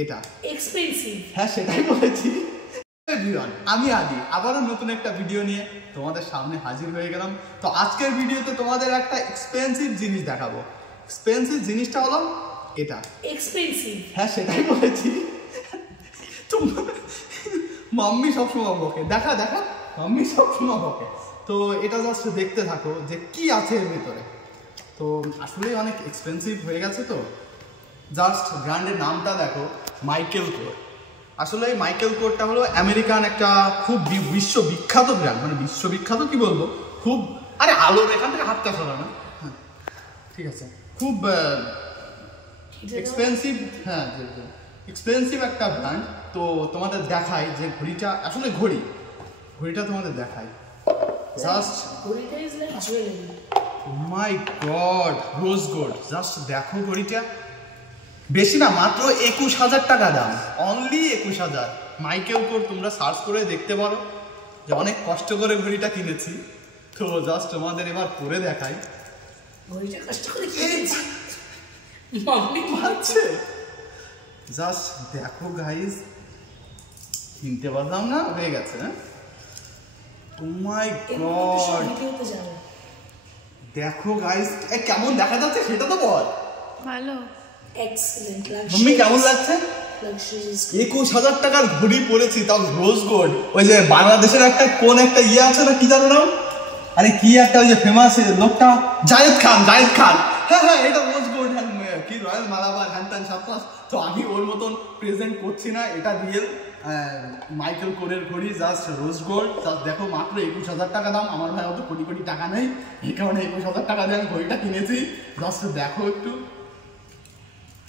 এটা এক্সপেন্সিভ। হ্যাঁ সেটাই বলেছি। আমি আদি আবারও নতুন একটা ভিডিও নিয়ে তোমাদের সামনে হাজির হয়ে গেলাম। তো আজকের ভিডিওতে তোমাদের একটা এক্সপেন্সিভ জিনিস দেখাবো। এক্সপেন্সিভ জিনিসটা হলো এটা এক্সপেন্সিভ। হ্যাঁ সেটাই বলেছি। তো মাম্মি সবসময় বকে, দেখা দেখা মাম্মি সবসময় বকে। তো এটা জাস্ট দেখতে থাকো যে কি আছে এর ভিতরে। তো আসলে অনেক এক্সপেন্সিভ হয়ে গেছে। তো জাস্ট ব্র্যান্ডের নামটা দেখো, মাইকেল কোর। আসলে এই মাইকেল কোরটা হলো আমেরিকান একটা খুব বিশ্ববিখ্যাত ব্র্যান্ড, মানে বিশ্ববিখ্যাত কি বলবো, খুব আরে আলোর এখান থেকে হাতটা সরা না, হ্যাঁ ঠিক আছে, খুব এক্সপেন্সিভ, হ্যাঁ এক্সপেন্সিভ একটা ব্র্যান্ড। তো তোমাদের দেখাই যে ঘড়িটা আসলে ঘড়িটা তোমাদের দেখাই। জাস্ট ঘড়িটা is like jewellery. My god, rose gold. Just দেখো ঘড়িটা, বেশি না, মাত্র 21,000 টাকা দাম, অনলি 21,000। মাইকেল কোর তোমরা সার্চ করে দেখতে পারো যে অনেক কষ্ট করে ঘড়িটা কিনেছি। তো জাস্ট তোমাদের এবার পরে দেখাই। ঘড়িটা কষ্ট করে কিনেছি, মাম্মি মারছে। জাস্ট দেখো গাইস, কিনতে পারলাম না, হয়ে গেছে। হ্যাঁ ও মাই গড, দেখো গাইস কেমন দেখা যাচ্ছে সেটা তো বল। ভালো, এক্সেলেন্ট লাগছে। মাম্মি কেমন লাগছে? 21,000 টাকার ঘড়ি পরেছি, তাও রোজ গোল্ড। ওই যে বাংলাদেশের একটা কোন একটা ইয়ে আছে না, কি জানো না, আরে কি একটা ওই যে ফেমাস লোকটা, জায়েদ খান। হ্যাঁ হ্যাঁ, এটা রোজ গোল্ড, কি রয়্যাল মালাবার হ্যান ত্যান সাতপাস। তো আমি ওর মতন প্রেজেন্ট করছি না, এটা রিয়েল মাইকেল কোরের ঘড়ি, জাস্ট রোজ গোল্ড। জাস্ট দেখো মাত্র 21,000 টাকা দাম। আমার ভাই অত কোটি কোটি টাকা নেই, এই কারণে 21,000 টাকা দিয়ে আমি ঘড়িটা কিনেছি। জাস্ট দেখো একটু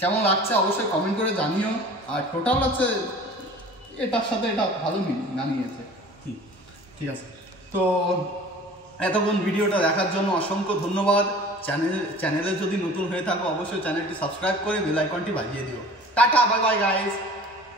কেমন লাগছে অবশ্যই কমেন্ট করে জানিও। আর টোটাল আছে এটার সাথে এটা ভালো নামিয়েছে, ঠিক আছে। তো এতক্ষণ ভিডিওটা দেখার জন্য অসংখ্য ধন্যবাদ। চ্যানেলে যদি নতুন হয়ে থাকো অবশ্যই চ্যানেলটি সাবস্ক্রাইব করে বেল আইকনটি বাজিয়ে দিও। Tata, bye bye guys.